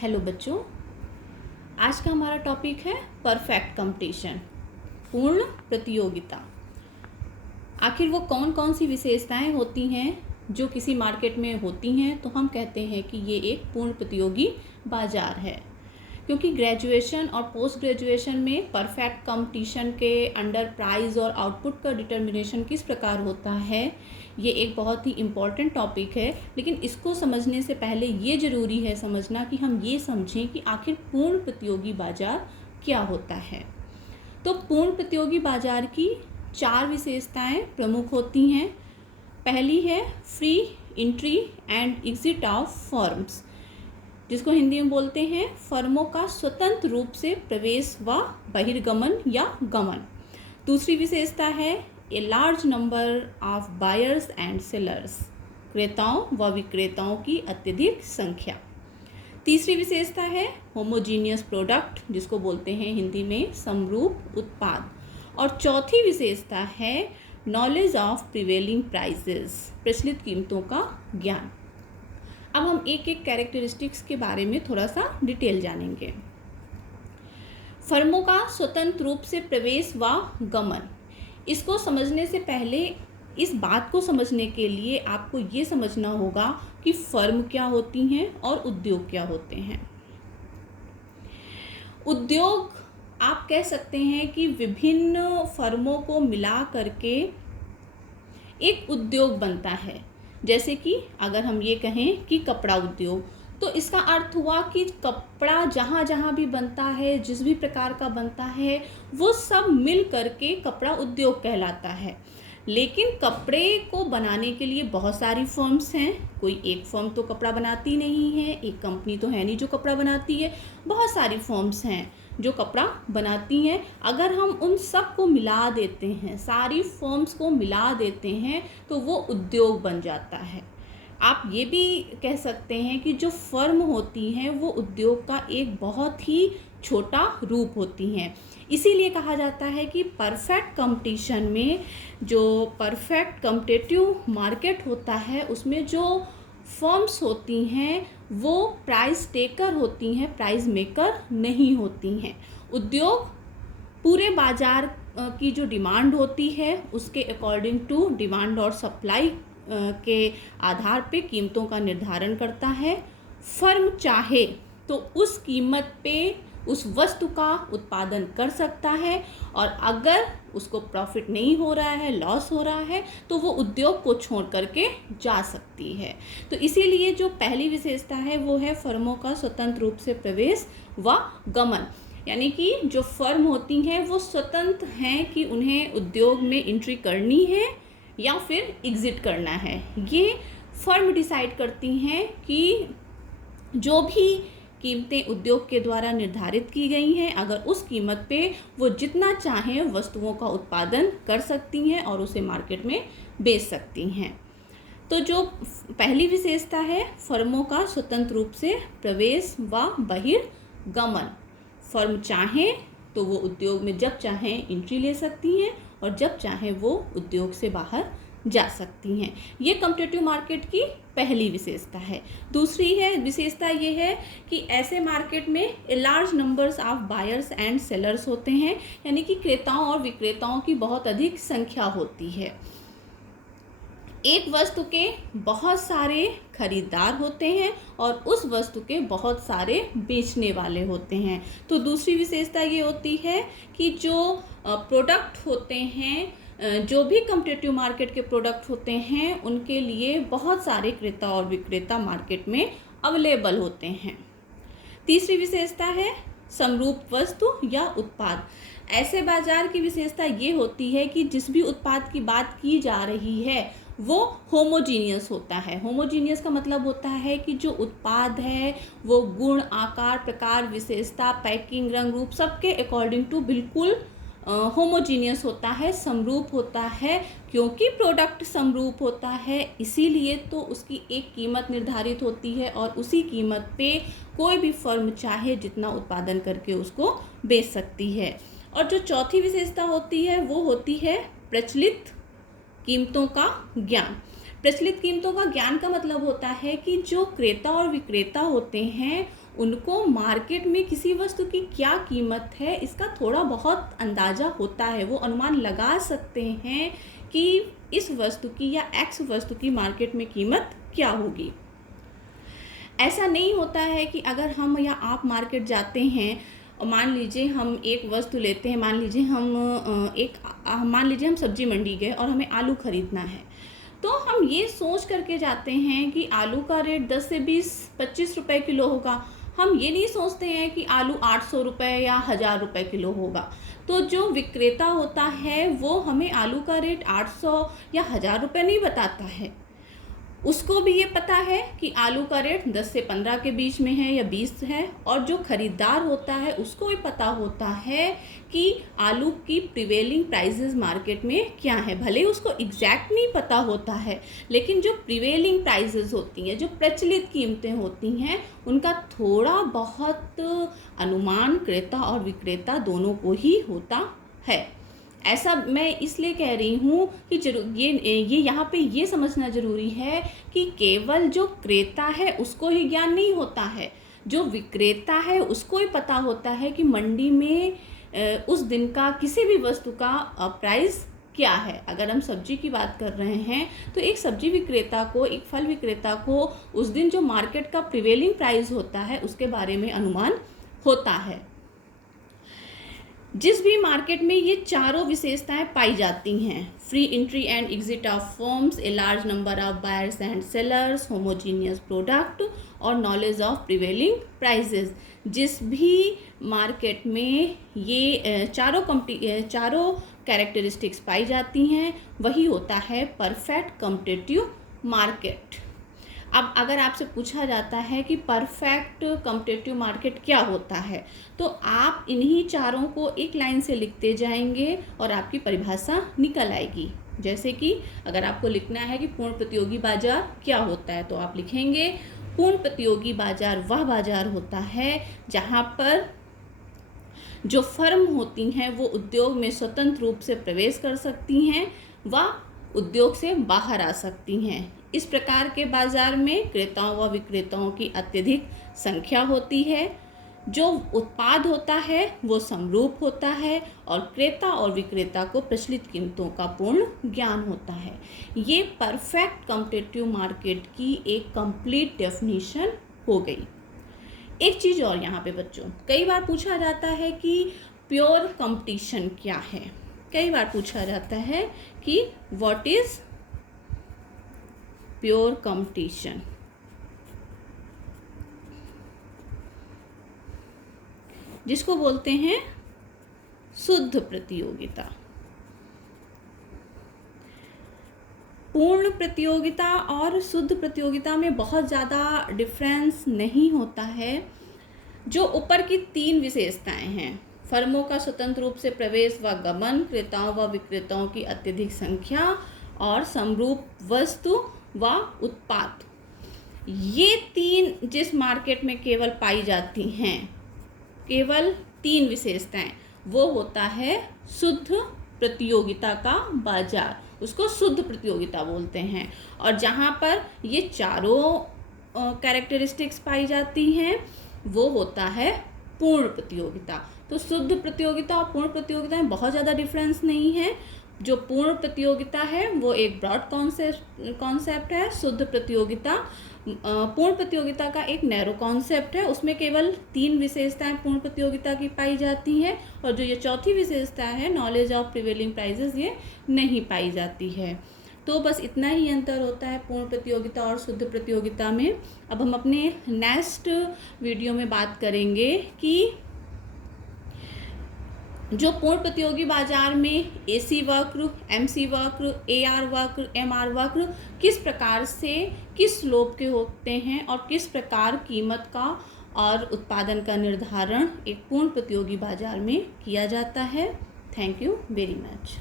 Hello बच्चों, आज का हमारा टॉपिक है परफेक्ट कंपटीशन, पूर्ण प्रतियोगिता। आखिर वो कौन कौन सी विशेषताएं होती हैं जो किसी मार्केट में होती हैं तो हम कहते हैं कि ये एक पूर्ण प्रतियोगी बाजार है। क्योंकि ग्रेजुएशन और पोस्ट ग्रेजुएशन में परफेक्ट कंपटीशन के अंडर प्राइस और आउटपुट का डिटर्मिनेशन किस प्रकार होता है, ये एक बहुत ही इम्पॉर्टेंट टॉपिक है। लेकिन इसको समझने से पहले ये ज़रूरी है समझना कि हम ये समझें कि आखिर पूर्ण प्रतियोगी बाजार क्या होता है। तो पूर्ण प्रतियोगी बाजार की 4 विशेषताएं प्रमुख होती हैं। पहली है free entry and exit of firms, जिसको हिंदी में बोलते हैं फर्मों का स्वतंत्र रूप से प्रवेश व बहिर्गमन या गमन। दूसरी विशेषता है a large number of buyers and sellers, क्रेताओं व विक्रेताओं की अत्यधिक संख्या। तीसरी विशेषता है होमोजीनियस प्रोडक्ट, जिसको बोलते हैं हिंदी में समरूप उत्पाद। और चौथी विशेषता है नॉलेज ऑफ प्रिवेलिंग प्राइसेस, प्रचलित कीमतों का ज्ञान। अब हम एक एक कैरेक्टरिस्टिक्स के बारे में थोड़ा सा डिटेल जानेंगे। फर्मों का स्वतंत्र रूप से प्रवेश व गमन, इसको समझने से पहले इस बात को समझने के लिए आपको ये समझना होगा कि फर्म क्या होती हैं और उद्योग क्या होते हैं। उद्योग आप कह सकते हैं कि विभिन्न फर्मों को मिला करके एक उद्योग बनता है। जैसे कि अगर हम ये कहें कि कपड़ा उद्योग, तो इसका अर्थ हुआ कि कपड़ा जहाँ जहाँ भी बनता है, जिस भी प्रकार का बनता है, वो सब मिल करके कपड़ा उद्योग कहलाता है। लेकिन कपड़े को बनाने के लिए बहुत सारी फर्म्स हैं। कोई एक फर्म तो कपड़ा बनाती नहीं है, एक कंपनी तो है नहीं जो कपड़ा बनाती है। बहुत सारी फर्म्स हैं जो कपड़ा बनाती हैं। अगर हम उन सब को मिला देते हैं, सारी फर्म्स को मिला देते हैं, तो वो उद्योग बन जाता है। आप ये भी कह सकते हैं कि जो फर्म होती हैं वो उद्योग का एक बहुत ही छोटा रूप होती हैं। इसीलिए कहा जाता है कि परफेक्ट कंपटीशन में, जो परफेक्ट कॉम्पिटिटिव मार्केट होता है, उसमें जो फर्म्स होती हैं वो प्राइस टेकर होती हैं, प्राइस मेकर नहीं होती हैं। उद्योग पूरे बाजार की जो डिमांड होती है उसके अकॉर्डिंग टू डिमांड और सप्लाई के आधार पे कीमतों का निर्धारण करता है। फर्म चाहे तो उस कीमत पे उस वस्तु का उत्पादन कर सकता है, और अगर उसको प्रॉफिट नहीं हो रहा है, लॉस हो रहा है, तो वो उद्योग को छोड़ करके जा सकती है। तो इसीलिए जो पहली विशेषता है वो है फर्मों का स्वतंत्र रूप से प्रवेश व गमन। यानी कि जो फर्म होती हैं वो स्वतंत्र हैं कि उन्हें उद्योग में एंट्री करनी है या फिर एग्जिट करना है। ये फर्म डिसाइड करती हैं कि जो भी कीमतें उद्योग के द्वारा निर्धारित की गई हैं, अगर उस कीमत पे वो जितना चाहें वस्तुओं का उत्पादन कर सकती हैं और उसे मार्केट में बेच सकती हैं। तो जो पहली विशेषता है फर्मों का स्वतंत्र रूप से प्रवेश व बहिर्गमन। फर्म चाहे तो वो उद्योग में जब चाहें एंट्री ले सकती हैं और जब चाहें वो उद्योग से बाहर जा सकती हैं। ये कॉम्पिटिटिव मार्केट की पहली विशेषता है। दूसरी है विशेषता ये है कि ऐसे मार्केट में large numbers of buyers and sellers होते हैं, यानी कि क्रेताओं और विक्रेताओं की बहुत अधिक संख्या होती है। एक वस्तु के बहुत सारे खरीदार होते हैं और उस वस्तु के बहुत सारे बेचने वाले होते हैं। तो दूसरी विशेषता ये होती है कि जो प्रोडक्ट होते हैं, जो भी कॉम्पिटिटिव मार्केट के प्रोडक्ट होते हैं, उनके लिए बहुत सारे क्रेता और विक्रेता मार्केट में अवेलेबल होते हैं। तीसरी विशेषता है समरूप वस्तु या उत्पाद। ऐसे बाजार की विशेषता ये होती है कि जिस भी उत्पाद की बात की जा रही है वो होमोजीनियस होता है। होमोजीनियस का मतलब होता है कि जो उत्पाद है वो गुण, आकार, प्रकार, विशेषता, पैकिंग, रंग, रूप सबके अकॉर्डिंग टू बिल्कुल होमोजीनियस होता है, समरूप होता है। क्योंकि प्रोडक्ट समरूप होता है इसीलिए तो उसकी एक कीमत निर्धारित होती है और उसी कीमत पे कोई भी फर्म चाहे जितना उत्पादन करके उसको बेच सकती है। और जो चौथी विशेषता होती है वो होती है प्रचलित कीमतों का ज्ञान। प्रचलित कीमतों का ज्ञान का मतलब होता है कि जो क्रेता और विक्रेता होते हैं उनको मार्केट में किसी वस्तु की क्या कीमत है इसका थोड़ा बहुत अंदाज़ा होता है। वो अनुमान लगा सकते हैं कि इस वस्तु की या एक्स वस्तु की मार्केट में कीमत क्या होगी। ऐसा नहीं होता है कि अगर हम या आप मार्केट जाते हैं और मान लीजिए हम एक वस्तु लेते हैं, मान लीजिए हम सब्जी मंडी गए और हमें आलू खरीदना है, तो हम ये सोच करके जाते हैं कि आलू का रेट 10 से 20-25 रुपए किलो होगा। हम ये नहीं सोचते हैं कि आलू 800 रुपये या 1000 रुपये किलो होगा। तो जो विक्रेता होता है वो हमें आलू का रेट 800 या 1000 रुपये नहीं बताता है। उसको भी ये पता है कि आलू का रेट 10 से 15 के बीच में है या 20 है, और जो ख़रीदार होता है उसको भी पता होता है कि आलू की प्रिवेलिंग प्राइसेस मार्केट में क्या है। भले उसको एग्जैक्ट नहीं पता होता है, लेकिन जो प्रिवेलिंग प्राइसेस होती हैं, जो प्रचलित कीमतें होती हैं, उनका थोड़ा बहुत अनुमान क्रेता और विक्रेता दोनों को ही होता है। ऐसा मैं इसलिए कह रही हूँ कि ये यहाँ पे ये समझना ज़रूरी है कि केवल जो क्रेता है उसको ही ज्ञान नहीं होता है, जो विक्रेता है उसको ही पता होता है कि मंडी में उस दिन का किसी भी वस्तु का प्राइस क्या है। अगर हम सब्जी की बात कर रहे हैं तो एक सब्जी विक्रेता को, एक फल विक्रेता को उस दिन जो मार्केट का प्रिवेलिंग प्राइस होता है उसके बारे में अनुमान होता है। जिस भी मार्केट में ये चारों विशेषताएं पाई जाती हैं, free entry and exit of firms, A large number of buyers and sellers, homogeneous product और नॉलेज ऑफ प्रिवेलिंग प्राइसेस, जिस भी मार्केट में ये चारों कैरेक्टरिस्टिक्स पाई जाती हैं वही होता है परफेक्ट कॉम्पिटिटिव मार्केट। अब अगर आपसे पूछा जाता है कि परफेक्ट कॉम्पिटिटिव मार्केट क्या होता है, तो आप इन्हीं चारों को एक लाइन से लिखते जाएंगे और आपकी परिभाषा निकल आएगी। जैसे कि अगर आपको लिखना है कि पूर्ण प्रतियोगी बाजार क्या होता है, तो आप लिखेंगे पूर्ण प्रतियोगी बाजार वह बाजार होता है जहाँ पर जो फर्म होती हैं वो उद्योग में स्वतंत्र रूप से प्रवेश कर सकती हैं व उद्योग से बाहर आ सकती हैं। इस प्रकार के बाजार में क्रेताओं व विक्रेताओं की अत्यधिक संख्या होती है। जो उत्पाद होता है वो समरूप होता है और क्रेता और विक्रेता को प्रचलित कीमतों का पूर्ण ज्ञान होता है। ये परफेक्ट कॉम्पिटिटिव मार्केट की एक कंप्लीट डेफिनेशन हो गई। एक चीज़ और यहाँ पे बच्चों, कई बार पूछा जाता है कि प्योर कंपटीशन क्या है। कई बार पूछा जाता है कि व्हाट इज़ प्योर कंपटीशन। जिसको बोलते हैं शुद्ध प्रतियोगिता। पूर्ण प्रतियोगिता और शुद्ध प्रतियोगिता में बहुत ज़्यादा डिफरेंस नहीं होता है। जो ऊपर की तीन विशेषताएं हैं, फर्मों का स्वतंत्र रूप से प्रवेश व गमन, क्रेताओं व विक्रेताओं की अत्यधिक संख्या और समरूप वस्तु व उत्पाद, ये तीन जिस मार्केट में केवल पाई जाती हैं, केवल तीन विशेषताएं, वो होता है शुद्ध प्रतियोगिता का बाजार। उसको शुद्ध प्रतियोगिता बोलते हैं। और जहाँ पर ये चारों कैरेक्टरिस्टिक्स पाई जाती हैं वो होता है पूर्ण प्रतियोगिता। तो शुद्ध प्रतियोगिता और पूर्ण प्रतियोगिता में बहुत ज़्यादा डिफरेंस नहीं है। जो पूर्ण प्रतियोगिता है वो एक ब्रॉड कॉन्सेप्ट है। शुद्ध प्रतियोगिता पूर्ण प्रतियोगिता का एक नैरो कॉन्सेप्ट है। उसमें केवल तीन विशेषताएं पूर्ण प्रतियोगिता की पाई जाती हैं और जो ये चौथी विशेषता है नॉलेज ऑफ प्रिवेलिंग प्राइसेस, ये नहीं पाई जाती है। तो बस इतना ही अंतर होता है पूर्ण प्रतियोगिता और शुद्ध प्रतियोगिता में। अब हम अपने नेक्स्ट वीडियो में बात करेंगे कि जो पूर्ण प्रतियोगी बाजार में AC वक्र, MC वक्र, AR वक्र, MR वक्र किस प्रकार से किस स्लोप के होते हैं और किस प्रकार कीमत का और उत्पादन का निर्धारण एक पूर्ण प्रतियोगी बाजार में किया जाता है। Thank you very much.